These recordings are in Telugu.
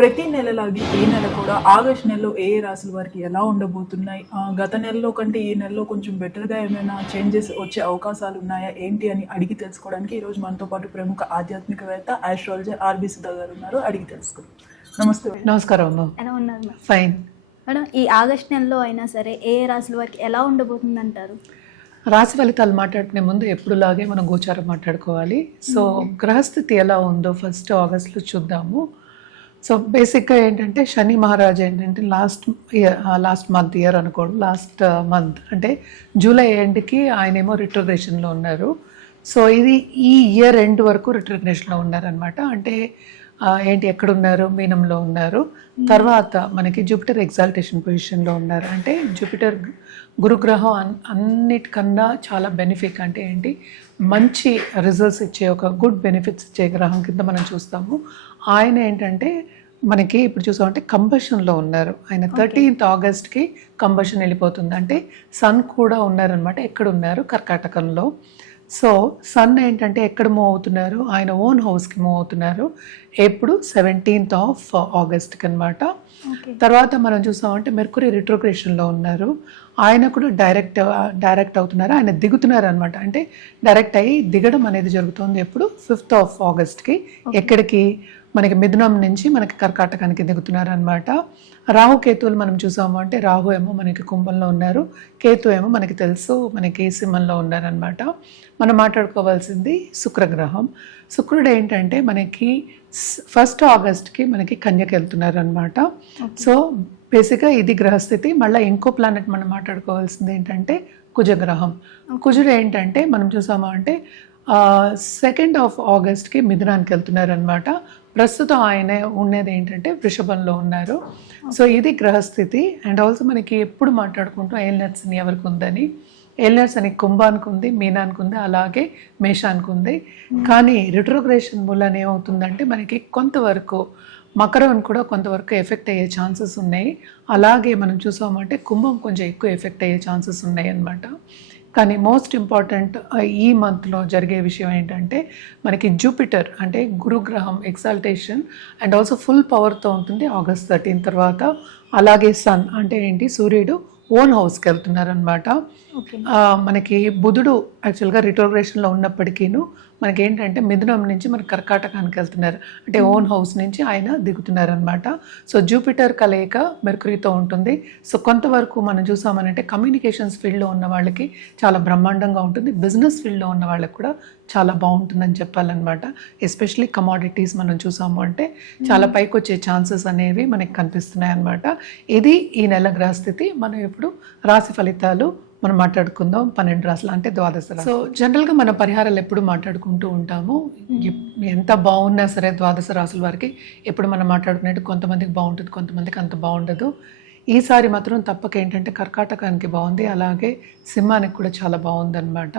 ప్రతి నెలలాగే ఈ నెల కూడా ఆగస్ట్ నెలలో ఏ ఏ రాశుల వారికి ఎలా ఉండబోతున్నాయి, గత నెలలో కంటే ఈ నెలలో కొంచెం బెటర్గా ఏమైనా చేంజెస్ వచ్చే అవకాశాలు ఉన్నాయా ఏంటి అని అడిగి తెలుసుకోవడానికి ఈరోజు మనతో పాటు ప్రముఖ ఆధ్యాత్మికవేత్త ఆస్ట్రాలజర్ ఆర్బి సుధా గారు ఉన్నారు. అడిగి తెలుసుకుందాం. నమస్తే. నమస్కారం అమ్మ. ఎలా ఉన్నారు మేడం? ఫైన్ మేడం, ఈ ఆగస్ట్ నెలలో అయినా సరే ఏ ఏ రాశుల వారికి ఎలా ఉండబోతుంది అంటారు? రాశి ఫలితాలు మాట్లాడుకునే ముందు ఎప్పుడులాగే మనం గోచారం మాట్లాడుకోవాలి. సో గ్రహస్థితి ఎలా ఉందో ఫస్ట్ ఆగస్ట్లో చూద్దాము. సో బేసిక్గా ఏంటంటే శని మహారాజు ఏంటంటే లాస్ట్ మంత్ అనుకోండి, లాస్ట్ మంత్ అంటే జూలై ఎండ్కి ఆయనేమో రిట్రోగ్రేషన్లో ఉన్నారు. సో ఇది ఈ ఇయర్ ఎండ్ వరకు రిట్రోగ్రేషన్లో ఉన్నారనమాట. అంటే ఏంటి ఎక్కడున్నారు, మీనంలో ఉన్నారు. తర్వాత మనకి జూపిటర్ ఎగ్జాల్టేషన్ పొజిషన్లో ఉన్నారు. అంటే జూపిటర్ గురుగ్రహం అన్నిటికన్నా చాలా బెనిఫిట్, అంటే ఏంటి మంచి రిజల్ట్స్ ఇచ్చే ఒక గుడ్ బెనిఫిట్స్ ఇచ్చే గ్రహం కింద మనం చూస్తాము. ఆయన ఏంటంటే మనకి ఇప్పుడు చూసామంటే కంబషన్లో ఉన్నారు. ఆయన 13th ఆగస్ట్కి కంబషన్ వెళ్ళిపోతుంది. అంటే సన్ కూడా ఉన్నారనమాట. ఎక్కడ ఉన్నారు? కర్కాటకంలో. సో సన్ ఏంటంటే ఎక్కడ మూవ్ అవుతున్నారు? ఆయన ఓన్ హౌస్కి మూవ్ అవుతున్నారు. ఎప్పుడు 17th ఆగస్ట్కి అనమాట. తర్వాత మనం చూసామంటే మెర్కురీ రిట్రోగ్రేషన్లో ఉన్నారు. ఆయన కూడా డైరెక్ట్ అవుతున్నారు. ఆయన దిగుతున్నారు అనమాట. అంటే డైరెక్ట్ అయ్యి దిగడం అనేది జరుగుతుంది ఎప్పుడు 5th ఆగస్ట్కి. ఎక్కడికి? మనకి మిథునం నుంచి మనకి కర్కాటకానికి దిగుతున్నారు అనమాట. రాహు కేతువులు మనం చూసాము అంటే రాహు ఏమో మనకి కుంభంలో ఉన్నారు, కేతు ఏమో మనకి తెలుసు మనకి సింహంలో ఉన్నారనమాట. మనం మాట్లాడుకోవాల్సింది శుక్రగ్రహం. శుక్రుడు ఏంటంటే మనకి 1st ఆగస్ట్కి మనకి కన్యకి వెళ్తున్నారు అనమాట. సో బేసిక్గా ఇది గ్రహస్థితి. మళ్ళీ ఇంకో ప్లానెట్ మనం మాట్లాడుకోవాల్సింది ఏంటంటే కుజగ్రహం. కుజుడు ఏంటంటే మనం చూసాము అంటే 2nd ఆగస్ట్కి మిథునానికి వెళ్తున్నారు అనమాట. ప్రస్తుతం ఆయన ఉన్నది ఏంటంటే వృషభంలో ఉన్నారు. సో ఇది గ్రహస్థితి. అండ్ ఆల్సో మనకి ఎప్పుడు మాట్లాడుకుంటాం ఏలినట్స్ అని ఎవరికి ఉందని. ఏలినట్స్ అని కుంభానికి ఉంది, మీనానికి ఉంది, అలాగే మేషానికి ఉంది. కానీ రిట్రోగ్రేషన్ మూలన ఏమవుతుందంటే మనకి కొంతవరకు మకరం కూడా కొంతవరకు ఎఫెక్ట్ అయ్యే ఛాన్సెస్ ఉన్నాయి. అలాగే మనం చూసామంటే కుంభం కొంచెం ఎక్కువ ఎఫెక్ట్ అయ్యే ఛాన్సెస్ ఉన్నాయి అన్నమాట. కానీ మోస్ట్ ఇంపార్టెంట్ ఈ మంత్లో జరిగే విషయం ఏంటంటే మనకి జూపిటర్ అంటే గురుగ్రహం ఎగ్జాల్టేషన్ అండ్ ఆల్సో ఫుల్ పవర్తో ఉంటుంది ఆగస్ట్ 13 తర్వాత. అలాగే సన్ అంటే ఏంటి సూర్యుడు ఓన్ హౌస్కి వెళ్తున్నారు అనమాట. మనకి బుధుడు యాక్చువల్గా రిట్రోగ్రేషన్లో ఉన్నప్పటికీను మనకి ఏంటంటే మిథునం నుంచి మనకి కర్కాటకానికి వెళ్తున్నారు. అంటే ఓన్ హౌస్ నుంచి ఆయన దిగుతున్నారు అనమాట. సో జూపిటర్ కలయిక మెర్కురీతో ఉంటుంది. సో కొంతవరకు మనం చూసామనంటే కమ్యూనికేషన్స్ ఫీల్డ్లో ఉన్న వాళ్ళకి చాలా బ్రహ్మాండంగా ఉంటుంది. బిజినెస్ ఫీల్డ్లో ఉన్న వాళ్ళకి కూడా చాలా బాగుంటుందని చెప్పాలన్నమాట. ఎస్పెషలీ కమాడిటీస్ మనం చూసాము అంటే చాలా పైకి వచ్చే ఛాన్సెస్ అనేవి మనకి కనిపిస్తున్నాయి అన్నమాట. ఇది ఈ నెల గ్రహస్థితి. మనం ఇప్పుడు రాశి ఫలితాలు మనం మాట్లాడుకుందాం. 12 రాశులు అంటే 12 రాశులు. సో జనరల్గా మన పరిహారాలు ఎప్పుడు మాట్లాడుకుంటూ ఉంటాము. ఎంత బాగున్నా సరే 12 రాశుల వారికి ఎప్పుడు మనం మాట్లాడుకునేట్టు కొంతమందికి బాగుంటుంది, కొంతమందికి అంత బాగుండదు. ఈసారి మాత్రం తప్పక ఏంటంటే కర్కాటకానికి బాగుంది, అలాగే సింహానికి కూడా చాలా బాగుంది అనమాట.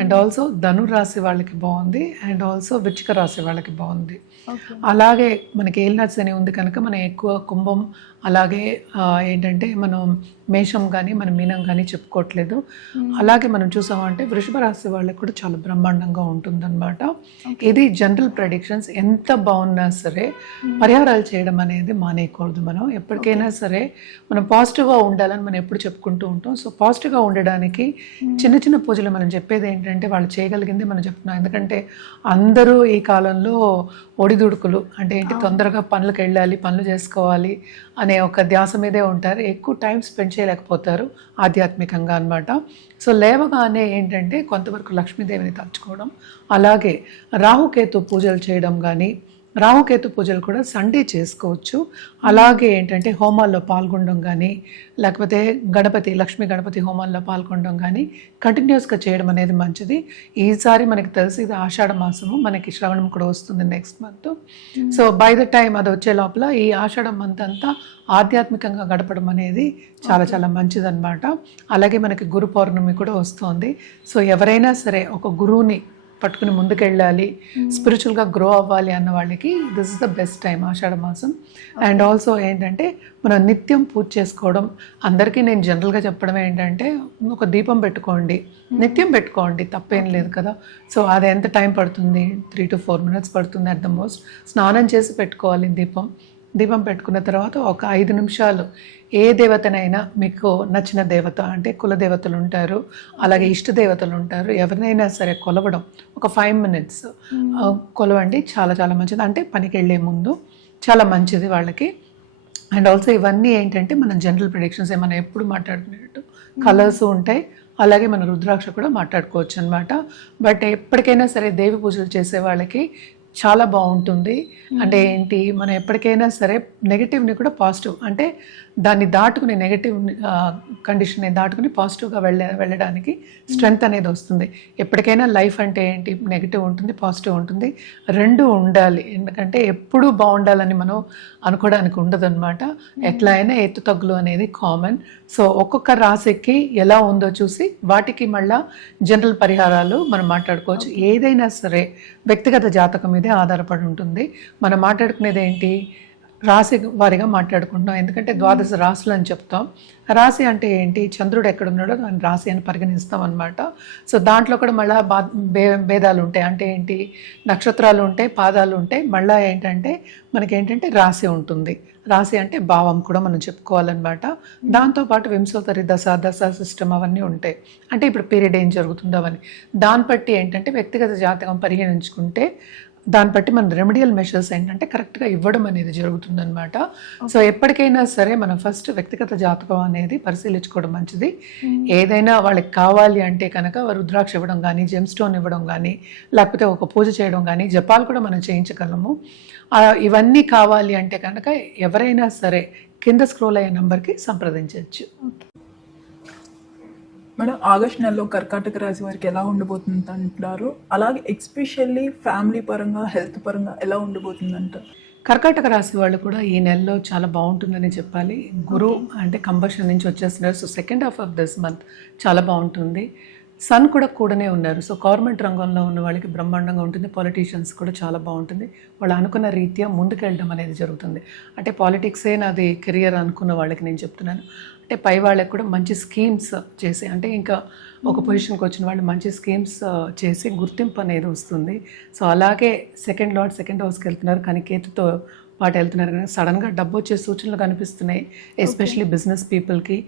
అండ్ ఆల్సో ధనురాశి వాళ్ళకి బాగుంది, అండ్ ఆల్సో వృశ్చిక రాశి వాళ్ళకి బాగుంది. అలాగే మనకి ఏలినాట్స్ అని ఉంది కనుక మనం ఎక్కువ కుంభం అలాగే ఏంటంటే మనం మేషం కానీ మనం మీనం కానీ చెప్పుకోవట్లేదు. అలాగే మనం చూసామంటే వృషభ రాశి వాళ్ళకి కూడా చాలా బ్రహ్మాండంగా ఉంటుందన్నమాట. ఇది జనరల్ ప్రెడిక్షన్స్. ఎంత బాగున్నా సరే పరిహారాలు చేయడం అనేది మానేయకూడదు. మనం ఎప్పటికైనా సరే మనం పాజిటివ్గా ఉండాలని మనం ఎప్పుడు చెప్పుకుంటూ ఉంటాం. సో పాజిటివ్గా ఉండడానికి చిన్న చిన్న పూజలు మనం చెప్పేది ఏంటంటే వాళ్ళు చేయగలిగింది మనం చెప్తున్నాం. ఎందుకంటే అందరూ ఈ కాలంలో ఒడిదుడుకులు అంటే ఏంటి తొందరగా పనులకు వెళ్ళాలి, పనులు చేసుకోవాలి అనే ఒక ధ్యాస మీదే ఉంటారు. ఎక్కువ టైం స్పెండ్ చేయలేకపోతారు ఆధ్యాత్మికంగా అనమాట. సో లేవగానే ఏంటంటే కొంతవరకు లక్ష్మీదేవిని తలుచుకోవడం, అలాగే రాహుకేతు పూజలు చేయడం కానీ, రాహుకేతు పూజలు కూడా సండే చేసుకోవచ్చు. అలాగే ఏంటంటే హోమాల్లో పాల్గొనడం కానీ, లేకపోతే లక్ష్మీ గణపతి హోమాల్లో పాల్గొనడం కానీ కంటిన్యూస్గా చేయడం అనేది మంచిది. ఈసారి మనకి తెలిసి ఇది ఆషాఢ మాసము, మనకి శ్రవణం కూడా వస్తుంది next month. So by the time అది వచ్చే లోపల ఈ ఆషాఢ మంత్ అంతా ఆధ్యాత్మికంగా గడపడం అనేది చాలా చాలా మంచిదన్నమాట. అలాగే మనకి గురు పౌర్ణమి కూడా వస్తుంది. సో ఎవరైనా సరే ఒక గురువుని పట్టుకుని ముందుకెళ్ళాలి, స్పిరిచువల్గా గ్రో అవ్వాలి అన్న వాళ్ళకి this is the best time Ashadha మాసం. అండ్ ఆల్సో ఏంటంటే మనం నిత్యం పూజ చేసుకోవడం. అందరికీ నేను జనరల్గా చెప్పడం ఏంటంటే ఒక దీపం పెట్టుకోండి, నిత్యం పెట్టుకోండి, తప్పేం లేదు కదా. సో అది ఎంత టైం పడుతుంది? 3 to 4 minutes పడుతుంది అట్ ద మోస్ట్. స్నానం చేసి పెట్టుకోవాలి దీపం. దీపం పెట్టుకున్న తర్వాత ఒక 5 నిమిషాలు ఏ దేవతనైనా మీకు నచ్చిన దేవత అంటే కుల దేవతలు ఉంటారు, అలాగే ఇష్ట దేవతలు ఉంటారు, ఎవరినైనా సరే కొలవడం ఒక 5 minutes కొలవండి. చాలా చాలా మంచిది. అంటే పనికి వెళ్ళే ముందు చాలా మంచిది వాళ్ళకి. అండ్ ఆల్సో ఇవన్నీ ఏంటంటే మనం జనరల్ ప్రిడిక్షన్స్ మనం ఎప్పుడు మాట్లాడుకునేటట్టు కలర్స్ ఉంటాయి, అలాగే మన రుద్రాక్ష కూడా మాట్లాడుకోవచ్చు అనమాట. బట్ ఎప్పటికైనా సరే దేవి పూజలు చేసే వాళ్ళకి చాలా బాగుంటుంది. అంటే ఏంటి, మనం ఎప్పటికైనా సరే నెగిటివ్ని కూడా పాజిటివ్ అంటే దాన్ని దాటుకుని నెగిటివ్ కండిషన్ని దాటుకుని పాజిటివ్గా వెళ్ళడానికి స్ట్రెంగ్త్ అనేది వస్తుంది. ఎప్పటికైనా లైఫ్ అంటే ఏంటి, నెగిటివ్ ఉంటుంది, పాజిటివ్ ఉంటుంది, రెండు ఉండాలి. ఎందుకంటే ఎప్పుడూ బాగుండాలని మనం అనుకోవడానికి ఉండదు అనమాట. ఎట్లా అయినా ఎత్తు తగ్గులు అనేది కామన్. సో ఒక్కొక్క రాశికి ఎలా ఉందో చూసి వాటికి మళ్ళా జనరల్ పరిహారాలు మనం మాట్లాడుకోవచ్చు. ఏదైనా సరే వ్యక్తిగత జాతకం మీదే ఆధారపడి ఉంటుంది. మనం మాట్లాడుకునేది ఏంటి, రాశి వారిగా మాట్లాడుకుంటున్నాం. ఎందుకంటే 12 రాశులు అని చెప్తాం. రాశి అంటే ఏంటి, చంద్రుడు ఎక్కడున్నాడో దాన్ని రాశి అని పరిగణిస్తాం అనమాట. సో దాంట్లో కూడా మళ్ళీ భేదాలు ఉంటాయి. అంటే ఏంటి, నక్షత్రాలు ఉంటాయి, పాదాలు ఉంటాయి, మళ్ళీ ఏంటంటే మనకేంటంటే రాశి ఉంటుంది. రాశి అంటే భావం కూడా మనం చెప్పుకోవాలన్నమాట. దాంతోపాటు వింశోత్తరి దశ సిస్టమ్ అవన్నీ ఉంటాయి. అంటే ఇప్పుడు పీరియడ్ ఏం జరుగుతుందో అవన్నీ దాన్ని బట్టి ఏంటంటే వ్యక్తిగత జాతకం పరిగణించుకుంటే దాన్ని బట్టి మన రెమెడియల్ మెషర్స్ ఏంటంటే కరెక్ట్గా ఇవ్వడం అనేది జరుగుతుందన్నమాట. సో ఎప్పటికైనా సరే మనం ఫస్ట్ వ్యక్తిగత జాతకం అనేది పరిశీలించుకోవడం మంచిది. ఏదైనా వాళ్ళకి కావాలి అంటే కనుక రుద్రాక్ష ఇవ్వడం కానీ, జెమ్ స్టోన్ ఇవ్వడం కానీ, లేకపోతే ఒక పూజ చేయడం కానీ, జపాలు కూడా మనం చేయించగలము. ఇవన్నీ కావాలి అంటే కనుక ఎవరైనా సరే కింద స్క్రోల్ అయ్యే నెంబర్కి సంప్రదించవచ్చు. మేడం, ఆగస్ట్ నెలలో కర్కాటక రాశి వారికి ఎలా ఉండబోతుంది అంటారు? అలాగే ఎస్పెషల్లీ ఫ్యామిలీ పరంగా, హెల్త్ పరంగా ఎలా ఉండబోతుంది అంటారు? కర్కాటక రాశి వాళ్ళు కూడా ఈ నెలలో చాలా బాగుంటుందని చెప్పాలి. గురు అంటే కంబషన్ నుంచి వచ్చేస్తున్నారు. So second half of this month చాలా బాగుంటుంది. సన్ కూడా కూడానే ఉన్నారు. సో గవర్నమెంట్ రంగంలో ఉన్న వాళ్ళకి బ్రహ్మాండంగా ఉంటుంది. పొలిటీషియన్స్ కూడా చాలా బాగుంటుంది. వాళ్ళు అనుకున్న రీత్యా ముందుకెళ్ళడం అనేది జరుగుతుంది. అంటే పాలిటిక్సే నాది కెరియర్ అనుకున్న వాళ్ళకి నేను చెప్తున్నాను. అంటే పై వాళ్ళకి కూడా మంచి స్కీమ్స్ చేసి, అంటే ఇంకా ఒక పొజిషన్కి వచ్చిన వాళ్ళు మంచి స్కీమ్స్ చేసి గుర్తింపు అనేది వస్తుంది. సో అలాగే సెకండ్ హౌస్కి వెళ్తున్నారు, కానీ కేతుతో పాటు వెళ్తున్నారు. కానీ సడన్గా డబ్బు వచ్చే సూచనలు కనిపిస్తున్నాయి, ఎస్పెషలీ బిజినెస్ పీపుల్కి.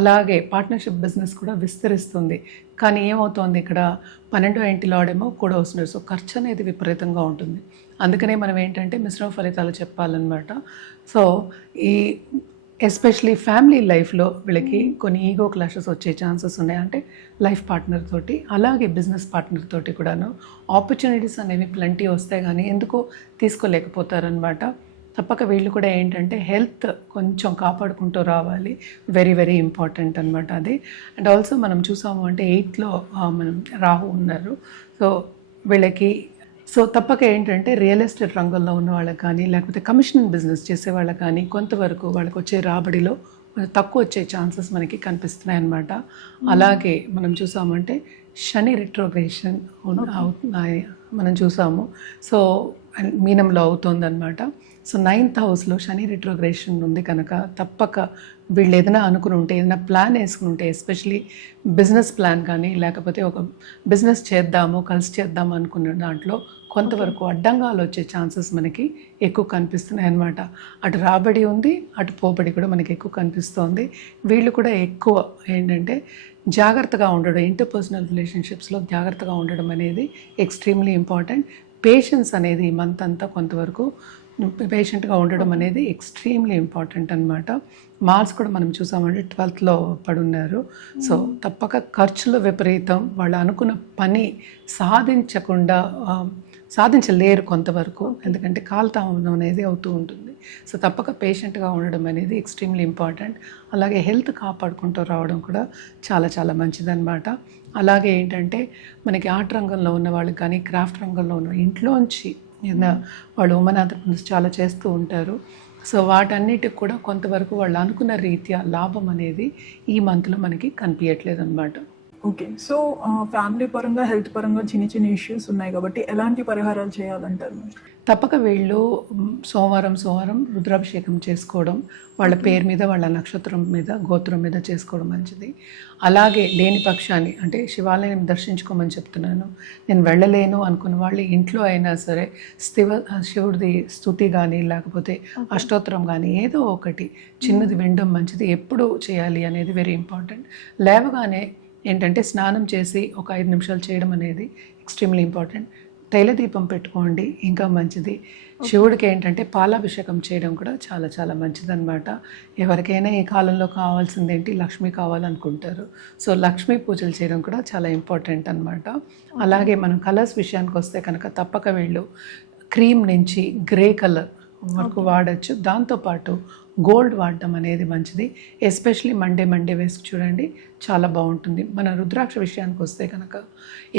అలాగే పార్ట్నర్షిప్ బిజినెస్ కూడా విస్తరిస్తుంది. కానీ ఏమవుతుంది, ఇక్కడ 12వ ఇంటి లాడేమో కూడా వస్తున్నారు. సో ఖర్చు అనేది విపరీతంగా ఉంటుంది. అందుకనే మనం ఏంటంటే మిశ్రమ ఫలితాలు చెప్పాలన్నమాట. సో ఈ ఎస్పెషలీ ఫ్యామిలీ లైఫ్లో వీళ్ళకి కొన్ని ఈగో క్లాషెస్ వచ్చే ఛాన్సెస్ ఉన్నాయి. అంటే లైఫ్ పార్ట్నర్ తోటి, అలాగే బిజినెస్ పార్ట్నర్ తోటి కూడాను ఆపర్చునిటీస్ అనేవి ప్lenty వస్తాయి, కానీ ఎందుకో తీసుకోలేకపోతారనమాట. తప్పక వీళ్ళు కూడా ఏంటంటే హెల్త్ కొంచెం కాపాడుకుంటూ రావాలి. వెరీ వెరీ ఇంపార్టెంట్ అనమాట అది. అండ్ ఆల్సో మనం చూసాము అంటే 8th మనం రాహు ఉన్నారు. సో వీళ్ళకి తప్పక ఏంటంటే రియల్ ఎస్టేట్ రంగంలో ఉన్న వాళ్ళకి కానీ, లేకపోతే కమిషనింగ్ బిజినెస్ చేసే వాళ్ళకి కానీ కొంతవరకు వాళ్ళకి వచ్చే రాబడిలో తక్కువ వచ్చే ఛాన్సెస్ మనకి కనిపిస్తున్నాయి అన్నమాట. అలాగే మనం చూసామంటే శని రిట్రోగ్రేషన్ అవుతున్నాయి మనం చూసాము. సో మీనంలో అవుతుందన్నమాట. సో 9th హౌస్లో శని రిట్రోగ్రేషన్ ఉంది కనుక తప్పక వీళ్ళు ఏదైనా అనుకుని ఉంటే, ఏదైనా ప్లాన్ వేసుకుని ఉంటే, ఎస్పెషలీ బిజినెస్ ప్లాన్ కానీ, లేకపోతే ఒక బిజినెస్ చేద్దాము కలిసి చేద్దాము అనుకున్న దాంట్లో కొంతవరకు అడ్డంగాలు వచ్చే ఛాన్సెస్ మనకి ఎక్కువ కనిపిస్తున్నాయి అన్నమాట. అటు రాబడి ఉంది, అటు పోబడి కూడా మనకి ఎక్కువ కనిపిస్తోంది. వీళ్ళు కూడా ఎక్కువ ఏంటంటే జాగ్రత్తగా ఉండడం, ఇంటర్పర్సనల్ రిలేషన్షిప్స్లో జాగ్రత్తగా ఉండడం అనేది ఎక్స్ట్రీమ్లీ ఇంపార్టెంట్. పేషెన్స్ అనేది ఈ మంత్ అంతా కొంతవరకు పేషెంట్గా ఉండడం అనేది ఎక్స్ట్రీమ్లీ ఇంపార్టెంట్ అనమాట. మార్క్స్ కూడా మనం చూసామంటే 12th పడున్నారు. సో తప్పక ఖర్చులు విపరీతం, వాళ్ళు అనుకున్న పని సాధించలేరు కొంతవరకు, ఎందుకంటే కాలతామనం అనేది అవుతూ ఉంటుంది. సో తప్పక పేషెంట్గా ఉండడం అనేది ఎక్స్ట్రీమ్లీ ఇంపార్టెంట్. అలాగే హెల్త్ కాపాడుకుంటూ రావడం కూడా చాలా చాలా మంచిదన్నమాట. అలాగే ఏంటంటే మనకి ఆర్ట్ రంగంలో ఉన్న వాళ్ళకి కానీ, క్రాఫ్ట్ రంగంలో ఉన్న ఇంట్లోంచి వాళ్ళు ఉమెన్ ఆంటర్‌ప్రెన్యూర్స్ చాలా చేస్తూ ఉంటారు. సో వాటన్నిటికి కూడా కొంతవరకు వాళ్ళు అనుకున్న రీత్యా లాభం అనేది ఈ మంత్లో మనకి కనిపించట్లేదు అనమాట. ఓకే. సో ఫ్యామిలీ పరంగా, హెల్త్ పరంగా చిన్న చిన్న ఇష్యూస్ ఉన్నాయి కాబట్టి ఎలాంటి పరిహారాలు చేయాలంటారు మరి? తప్పక వీళ్ళు సోమవారం రుద్రాభిషేకం చేసుకోవడం, వాళ్ళ పేరు మీద, వాళ్ళ నక్షత్రం మీద, గోత్రం మీద చేసుకోవడం మంచిది. అలాగే లేని పక్షాన్ని అంటే శివాలయం దర్శించుకోమని చెప్తున్నాను. నేను వెళ్ళలేను అనుకున్న వాళ్ళు ఇంట్లో అయినా సరే శివుడిది స్తుతి కానీ లేకపోతే అష్టోత్తరం కానీ ఏదో ఒకటి చిన్నది వినడం మంచిది. ఎప్పుడు చేయాలి అనేది వెరీ ఇంపార్టెంట్. లేవగానే ఏంటంటే స్నానం చేసి ఒక 5 నిమిషాలు చేయడం అనేది ఎక్స్ట్రీమ్లీ ఇంపార్టెంట్. తైలదీపం పెట్టుకోండి, ఇంకా మంచిది. శివుడికి ఏంటంటే పాలాభిషేకం చేయడం కూడా చాలా చాలా మంచిదన్నమాట. ఎవరికైనా ఈ కాలంలో కావాల్సింది ఏంటి, లక్ష్మి కావాలనుకుంటారు. సో లక్ష్మీ పూజలు చేయడం కూడా చాలా ఇంపార్టెంట్ అన్నమాట. అలాగే మనం కలర్స్ విషయానికి వస్తే కనుక తప్పక వీళ్ళు క్రీమ్ నుంచి గ్రే కలర్ వరకు వాడచ్చు. దాంతోపాటు గోల్డ్ వాడటం అనేది మంచిది. ఎస్పెషలీ మండే వేసి చూడండి, చాలా బాగుంటుంది. మన రుద్రాక్ష విషయానికి వస్తే కనుక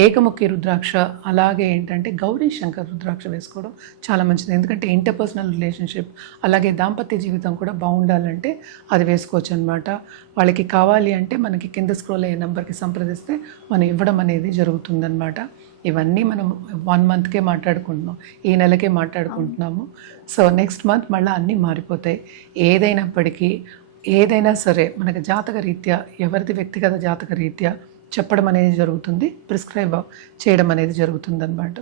ఏకముఖి రుద్రాక్ష, అలాగే ఏంటంటే గౌరీ శంకర్ రుద్రాక్ష వేసుకోవడం చాలా మంచిది. ఎందుకంటే ఇంటర్పర్సనల్ రిలేషన్షిప్ అలాగే దాంపత్య జీవితం కూడా బాగుండాలంటే అది వేసుకోవచ్చు అనమాట. వాళ్ళకి కావాలి అంటే మనకి కింద స్క్రోల్ అయ్యే నెంబర్కి సంప్రదిస్తే మనం ఇవ్వడం అనేది జరుగుతుందన్నమాట. ఇవన్నీ మనం 1 మంత్కే మాట్లాడుకుంటున్నాం, ఈ నెలకే మాట్లాడుకుంటున్నాము. సో నెక్స్ట్ మంత్ మళ్ళీ అన్నీ మారిపోతాయి. ఏదైనా సరే మనకి జాతక రీత్యా, ఎవరిది వ్యక్తిగత జాతక రీత్యా చెప్పడం అనేది జరుగుతుంది, ప్రిస్క్రైబ్ చేయడం అనేది జరుగుతుంది అన్నమాట.